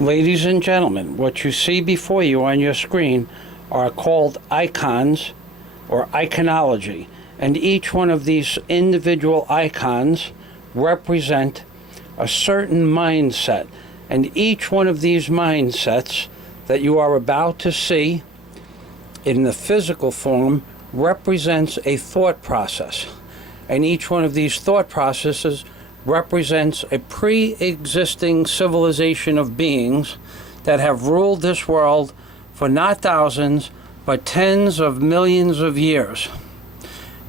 Ladies and gentlemen, what you see before you on your screen are called icons or iconology, and each one of these individual icons represent a certain mindset, and each one of these mindsets that you are about to see in the physical form represents a thought process, and each one of these thought processes represents a pre-existing civilization of beings that have ruled this world for not thousands but tens of millions of years,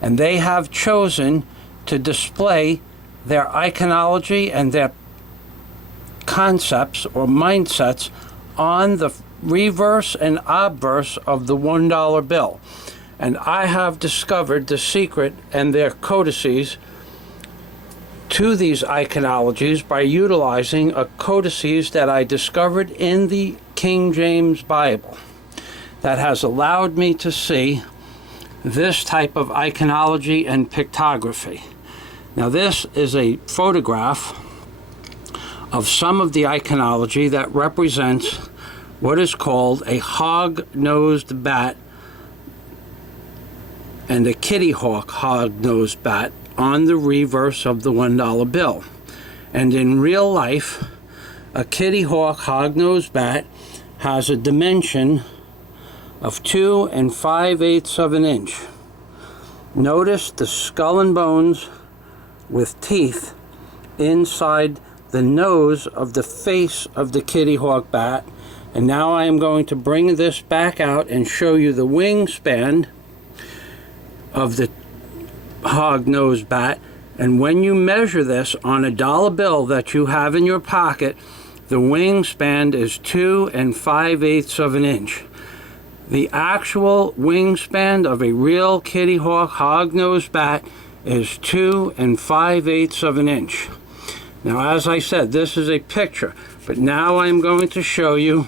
and they have chosen to display their iconology and their concepts or mindsets on the reverse and obverse of the $1 bill. And I have discovered the secret and their codices to these iconologies by utilizing a codices that I discovered in the King James Bible that has allowed me to see this type of iconology and pictography. Now, this is a photograph of some of the iconology that represents what is called a hog-nosed bat and a kitty hawk hog-nosed bat on the reverse of the $1 bill. And in real life, a kitty hawk hog-nosed bat has a dimension of 2 5/8 of an inch. Notice the skull and bones with teeth inside the nose of the face of the kitty hawk bat. And now I am going to bring this back out and show you the wingspan of the hog-nosed bat. And when you measure this on a dollar bill that you have in your pocket, the wingspan is 2 5/8 of an inch. The actual wingspan of a real kitty hawk hog-nosed bat is 2 5/8 of an inch. Now, as I said, this is a picture, but now I'm going to show you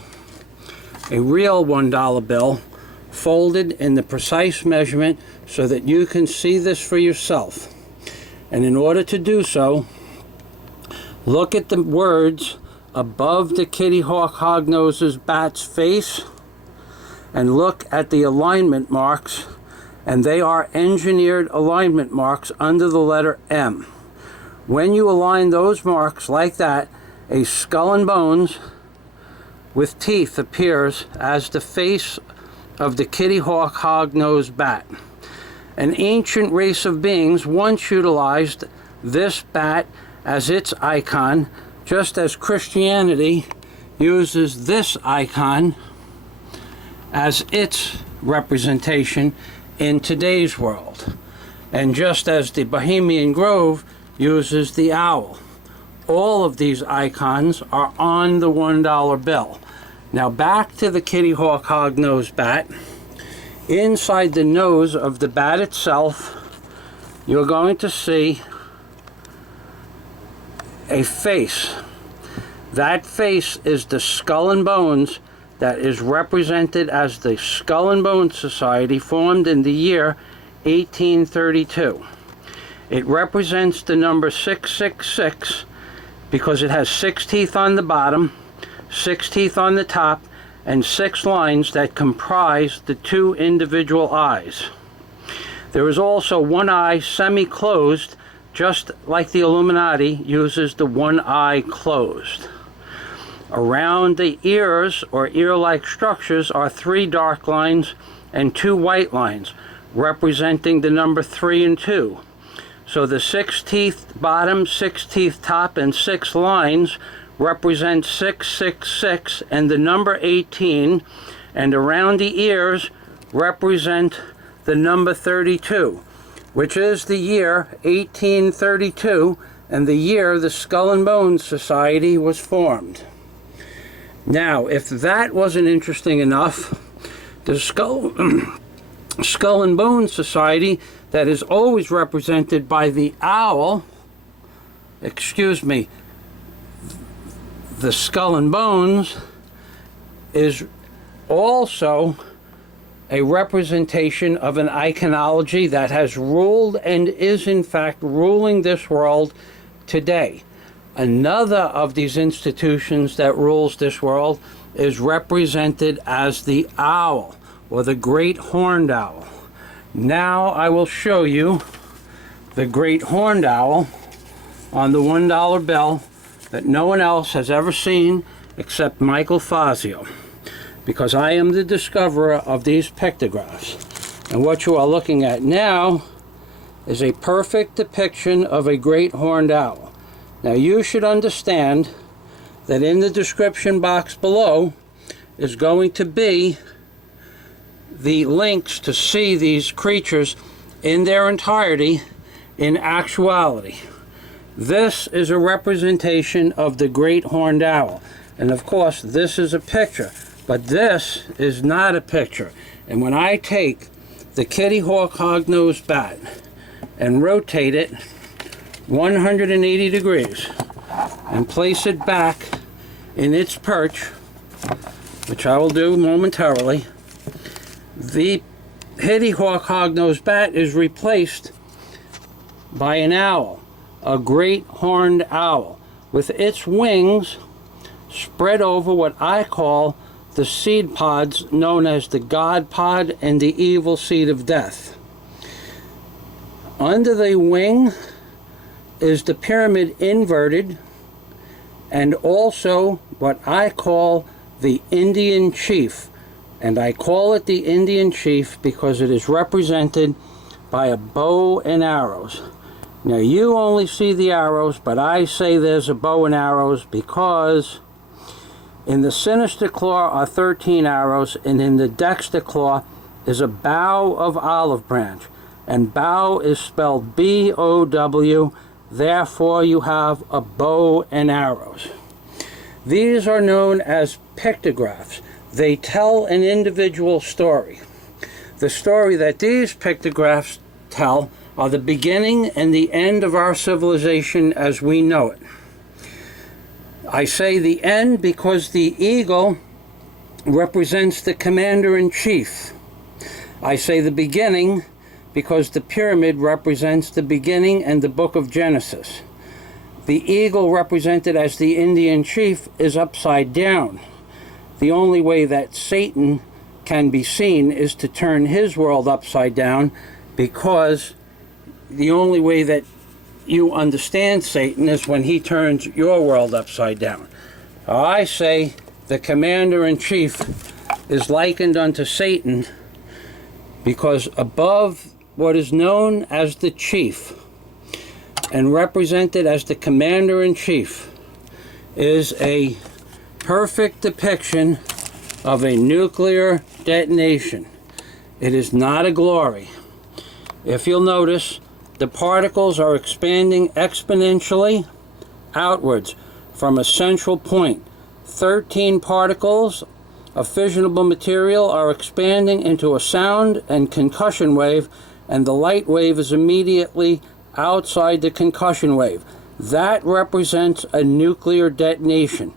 a real $1 bill folded in the precise measurement so that you can see this for yourself. And in order to do so, look at the words above the kitty hawk hog-nosed bat's face and look at the alignment marks, and they are engineered alignment marks under the letter M. When you align those marks like that, a skull and bones with teeth appears as the face of the kitty hawk hog-nosed bat. An ancient race of beings once utilized this bat as its icon, just as Christianity uses this icon as its representation in today's world, and just as the Bohemian Grove uses the owl. All of these icons are on the $1 bill. Now, back to the kitty hawk hog-nosed bat. Inside the nose of the bat itself, you're going to see a face. That face is the skull and bones that is represented as the Skull and Bones Society, formed in the year 1832. It represents the number 666 because it has 6 teeth on the bottom, 6 teeth on the top, and 6 lines that comprise the 2 individual eyes. There is also one eye semi-closed, just like the Illuminati uses the one eye closed. Around the ears or ear-like structures are 3 dark lines and 2 white lines, representing the number 3 and 2. So the 6 teeth bottom, 6 teeth top, and 6 lines represent 666 and the number 18, and around the ears represent the number 32, which is the year 1832 and the year the Skull and Bones Society was formed. Now, if that wasn't interesting enough, the Skull and Bones Society, that is always represented by the owl, the Skull and Bones is also a representation of an iconology that has ruled and is in fact ruling this world today. Another of these institutions that rules this world is represented as the owl, or the great horned owl. Now I will show you the great horned owl on the $1 bill that no one else has ever seen except Michael Fazio, because I am the discoverer of these pictographs. And what you are looking at now is a perfect depiction of a great horned owl. Now you should understand that in the description box below is going to be the links to see these creatures in their entirety in actuality. This is a representation of the great horned owl. And of course, this is a picture, but this is not a picture. And when I take the Kitty Hawk Hog-Nosed bat and rotate it 180 degrees and place it back in its perch, which I will do momentarily, the Kitty Hawk Hog-Nosed bat is replaced by an owl, a great horned owl, with its wings spread over what I call the seed pods known as the God pod and the evil seed of death. Under the wing is the pyramid inverted, and also what I call the Indian chief. And I call it the Indian chief because it is represented by a bow and arrows. Now you only see the arrows, but I say there's a bow and arrows because in the sinister claw are 13 arrows, and in the dexter claw is a bough of olive branch. And bough is spelled B-O-W, therefore you have a bow and arrows. These are known as pictographs. They tell an individual story. The story that these pictographs tell are the beginning and the end of our civilization as we know it. I say the end because the eagle represents the commander-in-chief. I say the beginning because the pyramid represents the beginning and the book of Genesis. The eagle, represented as the Indian chief, is upside down. The only way that Satan can be seen is to turn his world upside down, because the only way that you understand Satan is when he turns your world upside down. I say the commander-in-chief is likened unto Satan because above what is known as the chief and represented as the commander-in-chief is a perfect depiction of a nuclear detonation. It is not a glory. If you'll notice, the particles are expanding exponentially outwards from a central point. 13 particles of fissionable material are expanding into a sound and concussion wave, and the light wave is immediately outside the concussion wave. That represents a nuclear detonation.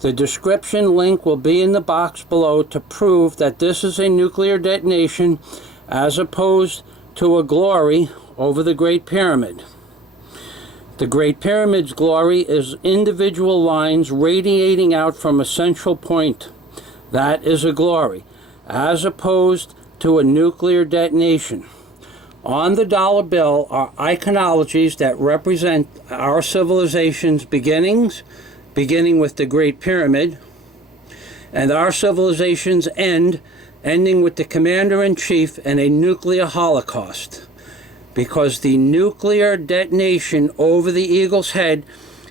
The description link will be in the box below to prove that this is a nuclear detonation as opposed to a glory over the Great Pyramid. The Great Pyramid's glory is individual lines radiating out from a central point. That is a glory, as opposed to a nuclear detonation. On the dollar bill are iconologies that represent our civilization's beginnings, beginning with the Great Pyramid, and our civilization's end, ending with the commander-in-chief and a nuclear holocaust. Because the nuclear detonation over the eagle's head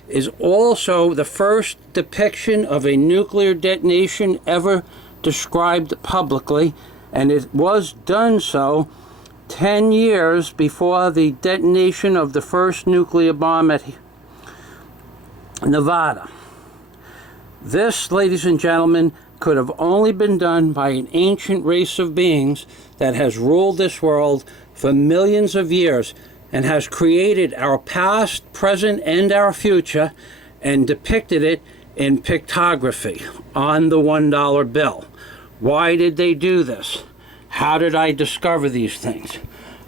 is also the first depiction of a nuclear detonation ever described publicly, and it was done so 10 years before the detonation of the first nuclear bomb at Nevada. This, ladies and gentlemen, could have only been done by an ancient race of beings that has ruled this world for millions of years and has created our past, present, and our future and depicted it in pictography on the $1 bill. Why did they do this? How did I discover these things?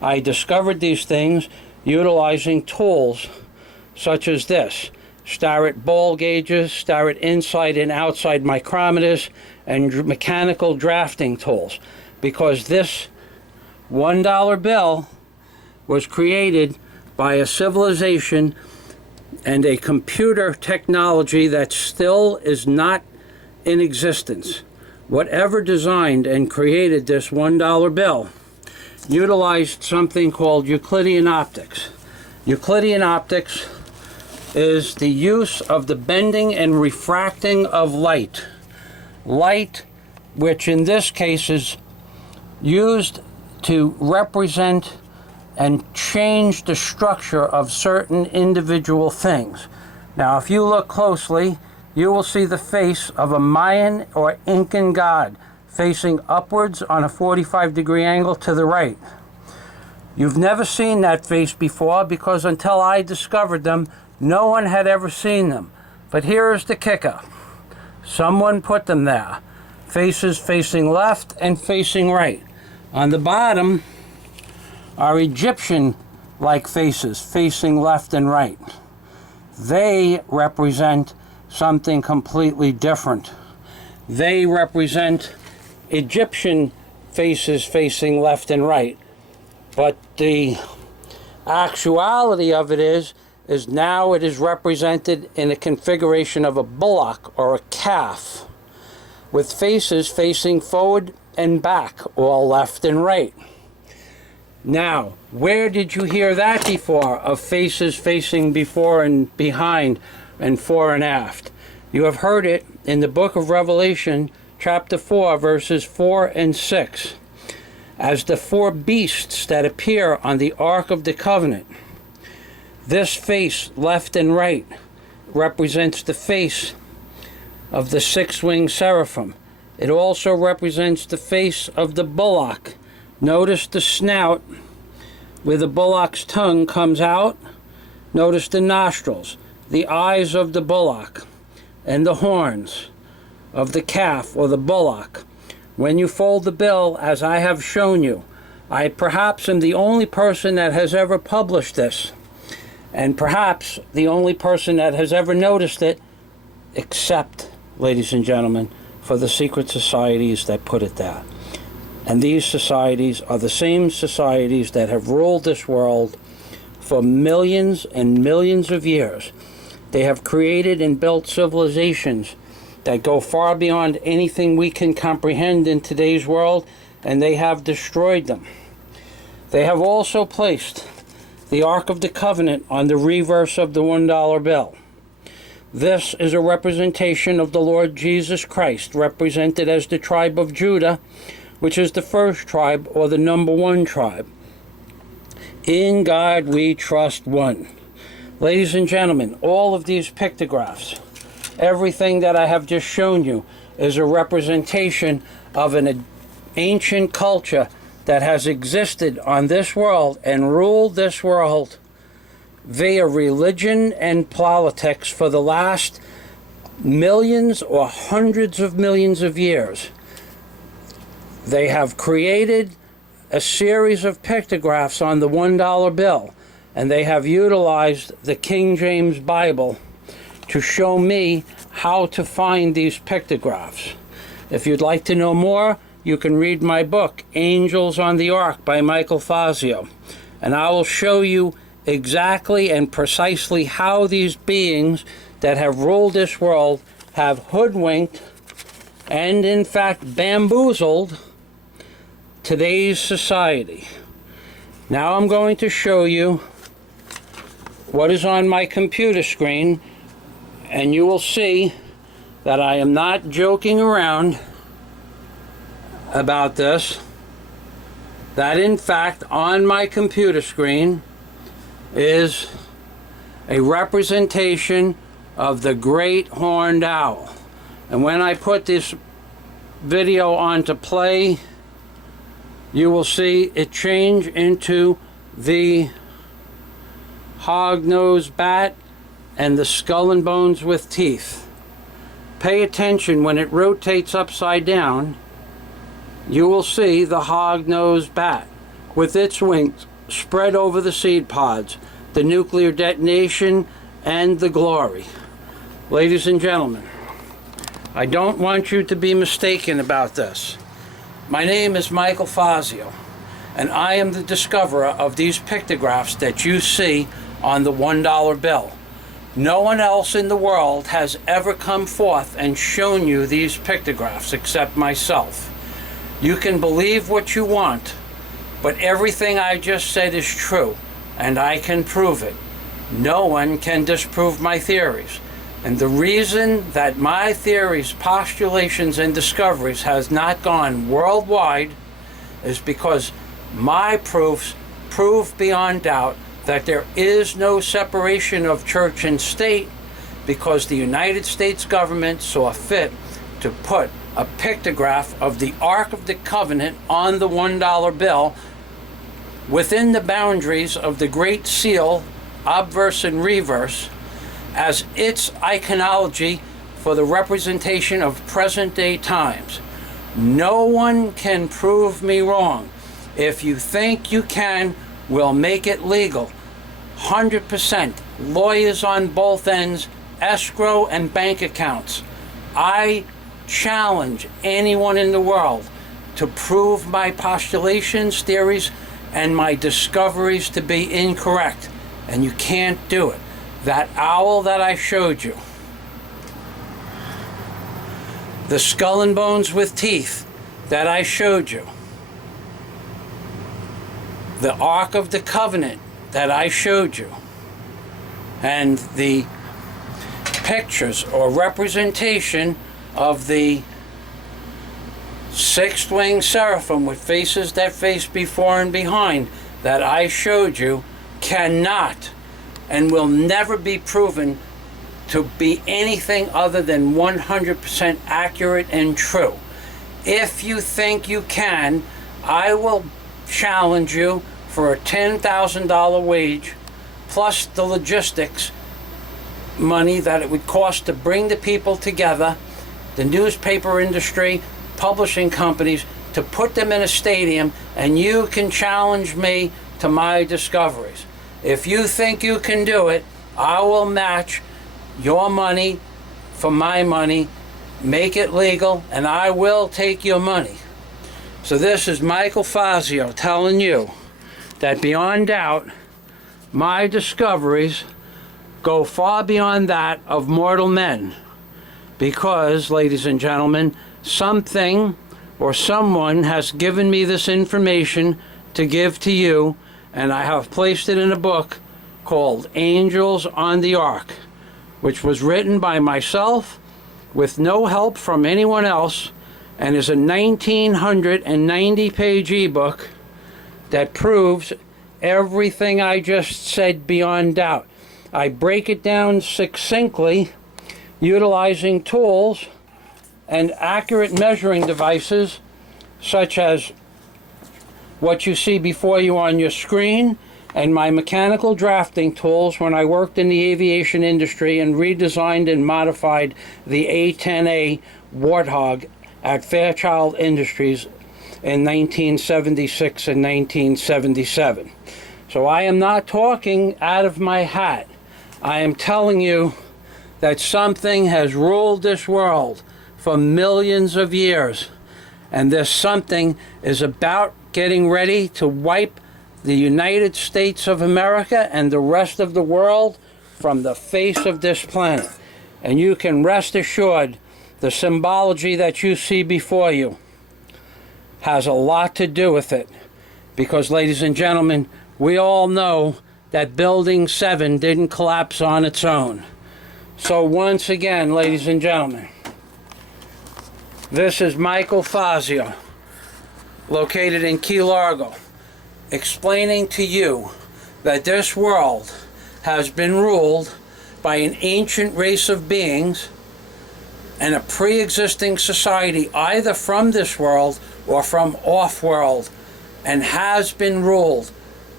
I discovered these things utilizing tools such as this. stare at ball gauges, stare at inside and outside micrometers, and mechanical drafting tools. Because this $1 bill was created by a civilization and a computer technology that still is not in existence. Whatever designed and created this $1 bill utilized something called Euclidean optics. Euclidean optics is the use of the bending and refracting of light. Light, which in this case is used to represent and change the structure of certain individual things. Now, if you look closely, you will see the face of a Mayan or Incan god facing upwards on a 45-degree angle to the right. You've never seen that face before because until I discovered them, no one had ever seen them. But here is the kicker. Someone put them there. Faces facing left and facing right. On the bottom are Egyptian-like faces facing left and right. They represent something completely different. They represent Egyptian faces facing left and right. But the actuality of it is now it is represented in a configuration of a bullock or a calf with faces facing forward and back, all left and right. Now, where did you hear that before, of faces facing before and behind and fore and aft? You have heard it in the book of Revelation, chapter 4, verses 4 and 6, as the 4 beasts that appear on the Ark of the Covenant. This face, left and right, represents the face of the 6-winged seraphim. It also represents the face of the bullock. Notice the snout where the bullock's tongue comes out. Notice the nostrils, the eyes of the bullock, and the horns of the calf or the bullock. When you fold the bill, as I have shown you, I perhaps am the only person that has ever published this, and perhaps the only person that has ever noticed it, except, ladies and gentlemen, for the secret societies that put it there. And these societies are the same societies that have ruled this world for millions and millions of years. They have created and built civilizations that go far beyond anything we can comprehend in today's world, and they have destroyed them. They have also placed the Ark of the Covenant on the reverse of the $1 bill. This is a representation of the Lord Jesus Christ, represented as the tribe of Judah, which is the first tribe or the number 1 tribe. In God we trust one. Ladies and gentlemen, all of these pictographs, everything that I have just shown you, is a representation of an ancient culture that has existed on this world and ruled this world via religion and politics for the last millions or hundreds of millions of years. They have created a series of pictographs on the $1 bill, and they have utilized the King James Bible to show me how to find these pictographs. If you'd like to know more, you can read my book, Angels on the Ark by Michael Fazio, and I will show you exactly and precisely how these beings that have ruled this world have hoodwinked and in fact bamboozled today's society. Now I'm going to show you what is on my computer screen, and you will see that I am not joking around about this, that in fact on my computer screen is a representation of the great horned owl. And when I put this video on to play, you will see it change into the hog-nosed bat and the skull and bones with teeth. Pay attention, when it rotates upside down, you will see the hog-nosed bat with its wings spread over the seed pods, the nuclear detonation and the glory. Ladies and gentlemen, I don't want you to be mistaken about this. My name is Michael Fazio, and I am the discoverer of these pictographs that you see on the $1 bill. No one else in the world has ever come forth and shown you these pictographs except myself. You can believe what you want, but everything I just said is true, and I can prove it. No one can disprove my theories. And the reason that my theories, postulations, and discoveries has not gone worldwide is because my proofs prove beyond doubt that there is no separation of church and state, because the United States government saw fit to put a pictograph of the Ark of the Covenant on the $1 bill within the boundaries of the Great Seal, obverse and reverse, as its iconology for the representation of present-day times. No one can prove me wrong. If you think you can, we'll make it legal. 100%. Lawyers on both ends, escrow and bank accounts. I challenge anyone in the world to prove my postulations, theories, and my discoveries to be incorrect. And you can't do it. That owl that I showed you, the skull and bones with teeth that I showed you, the Ark of the Covenant that I showed you, and the pictures or representation of the sixth-winged seraphim with faces that face before and behind that I showed you cannot and will never be proven to be anything other than 100% accurate and true. If you think you can, I will challenge you for a $10,000 wage plus the logistics money that it would cost to bring the people together, the newspaper industry, publishing companies, to put them in a stadium, and you can challenge me to my discoveries. If you think you can do it, I will match your money for my money, make it legal, and I will take your money. So this is Michael Fazio telling you that beyond doubt, my discoveries go far beyond that of mortal men. Because, ladies and gentlemen, something or someone has given me this information to give to you, and I have placed it in a book called Angels on the Ark, which was written by myself with no help from anyone else, and is a 1990-page ebook that proves everything I just said beyond doubt. I break it down succinctly, utilizing tools and accurate measuring devices such as what you see before you on your screen, and my mechanical drafting tools when I worked in the aviation industry and redesigned and modified the A-10A Warthog at Fairchild Industries in 1976 and 1977. So I am not talking out of my hat. I am telling you that something has ruled this world for millions of years, and this something is about getting ready to wipe the United States of America and the rest of the world from the face of this planet. And you can rest assured the symbology that you see before you has a lot to do with it. Because, ladies and gentlemen, we all know that Building 7 didn't collapse on its own. So once again, ladies and gentlemen, this is Michael Fazio, located in Key Largo, explaining to you that this world has been ruled by an ancient race of beings and a pre-existing society either from this world or from off-world, and has been ruled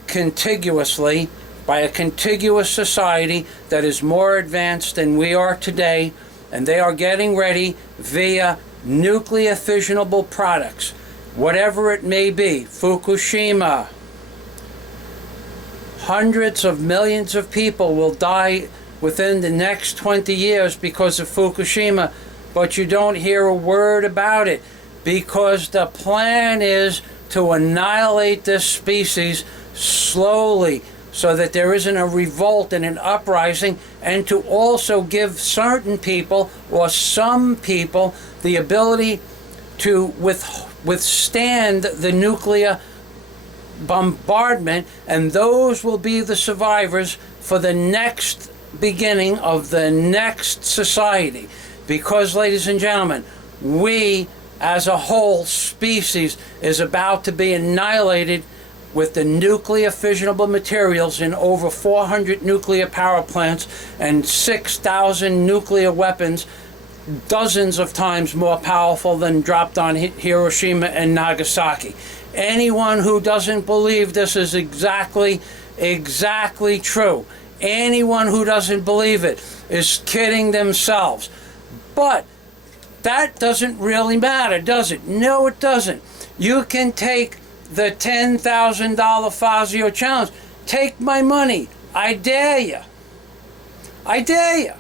contiguously by a contiguous society that is more advanced than we are today, and they are getting ready via nuclear fissionable products, whatever it may be. Fukushima. Hundreds of millions of people will die within the next 20 years because of Fukushima, but you don't hear a word about it because the plan is to annihilate this species slowly so that there isn't a revolt and an uprising, and to also give certain people or some people the ability to withstand the nuclear bombardment, and those will be the survivors for the next beginning of the next society. Because, ladies and gentlemen, we as a whole species is about to be annihilated with the nuclear fissionable materials in over 400 nuclear power plants and 6,000 nuclear weapons, dozens of times more powerful than dropped on Hiroshima and Nagasaki. Anyone who doesn't believe this is exactly true, anyone who doesn't believe it is kidding themselves. But that doesn't really matter, does it? No, it doesn't. You can take the $10,000 Fazio challenge. Take my money. I dare you. I dare you.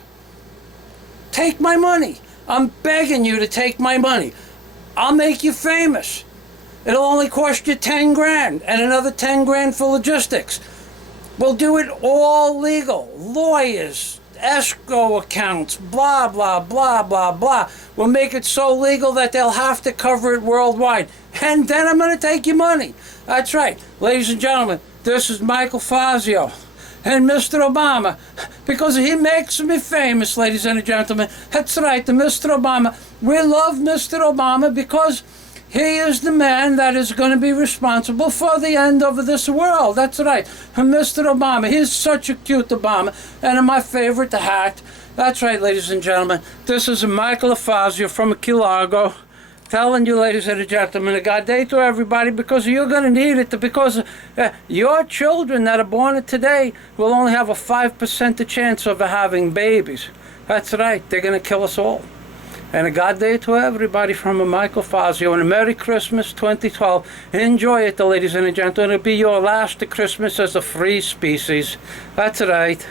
Take my money. I'm begging you to take my money. I'll make you famous. It'll only cost you 10 grand and another 10 grand for logistics. We'll do it all legal. Lawyers, escrow accounts, blah, blah, blah, blah, blah. We'll make it so legal that they'll have to cover it worldwide. And then I'm going to take your money. That's right. Ladies and gentlemen, this is Michael Fazio and Mr. Obama, because he makes me famous, ladies and gentlemen. That's right, the Mr. Obama. We love Mr. Obama because he is the man that is going to be responsible for the end of this world. That's right, Mr. Obama. He's such a cute Obama, and my favorite, the hat. That's right, ladies and gentlemen. This is Michael Fazio from Key Largo, telling you, ladies and gentlemen, a God day to everybody, because you're going to need it, because your children that are born today will only have a 5% chance of having babies. That's right, they're going to kill us all. And a God day to everybody from a Michael Fazio, and a Merry Christmas 2012. Enjoy it, ladies and gentlemen. It'll be your last Christmas as a free species. That's right.